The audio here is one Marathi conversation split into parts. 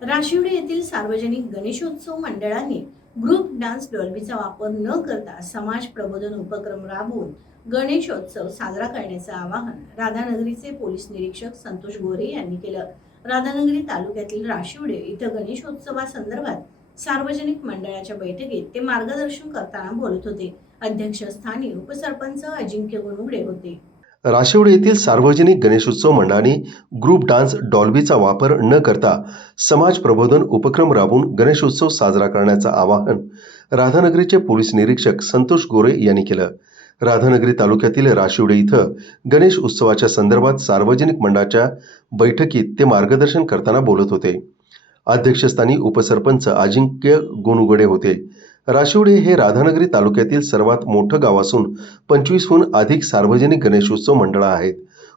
राशिवडे येथील सार्वजनिक गणेशोत्सव मंडळाने ग्रुप डान्स डॉल्बीचा वापर न करता समाज प्रबोधन उपक्रम राबवून गणेशोत्सव साजरा करण्याचं आवाहन राधानगरीचे पोलीस निरीक्षक संतोष गोरे यांनी केलं. राधानगरी तालुक्यातील राशिवडे इथं गणेशोत्सवासंदर्भात सार्वजनिक मंडळाच्या बैठकीत ते मार्गदर्शन करताना बोलत होते. अध्यक्षस्थानी उपसरपंच अजिंक्य गुणुगडे होते. राशिवडी येथील सार्वजनिक गणेशोत्सव मंडळाने ग्रुप डान्स डॉल्बीचा वापर न करता समाज प्रबोधन उपक्रम राबवून गणेशोत्सव साजरा करण्याचं आवाहन राधानगरीचे पोलीस निरीक्षक संतोष गोरे यांनी केलं. राधानगरी तालुक्यातील राशिवडे इथं गणेश उत्सवाच्या संदर्भात सार्वजनिक मंडळाच्या बैठकीत ते मार्गदर्शन करताना बोलत होते. अध्यक्षस्थानी उपसरपंच अजिंक्य गोनुगडे होते. राशिवडे हे राधानगरी तालुक्यातील सर्वात मोठं गाव असून पंचवीसहून अधिक सार्वजनिक गणेशोत्सव मंडळं आहेत.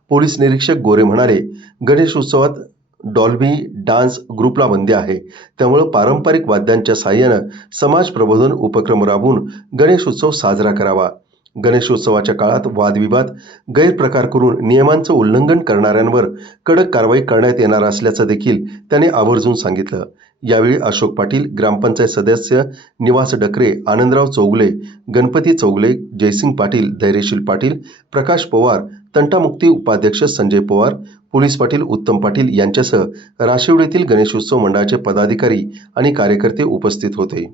पोलीस निरीक्षक गोरे म्हणाले गणेशोत्सवात डॉल्बी डान्स ग्रुपला बंदी आहे. त्यामुळं पारंपरिक वाद्यांच्या साह्यानं समाज प्रबोधन उपक्रम राबवून गणेशोत्सव साजरा करावा. गणेशोत्सवाच्या काळात वादविवाद गैरप्रकार करून नियमांचं उल्लंघन करणाऱ्यांवर कडक कारवाई करण्यात येणार असल्याचं देखील त्याने आवर्जून सांगितलं. यावेळी अशोक पाटील ग्रामपंचायत सदस्य निवास डकरे आनंदराव चौगुले गणपती चौगुले जयसिंग पाटील धैर्यशील पाटील प्रकाश पवार तंटामुक्ती उपाध्यक्ष संजय पवार पोलीस पाटील उत्तम पाटील यांच्यासह राशिवडीतील गणेशोत्सव मंडळाचे पदाधिकारी आणि कार्यकर्ते उपस्थित होते.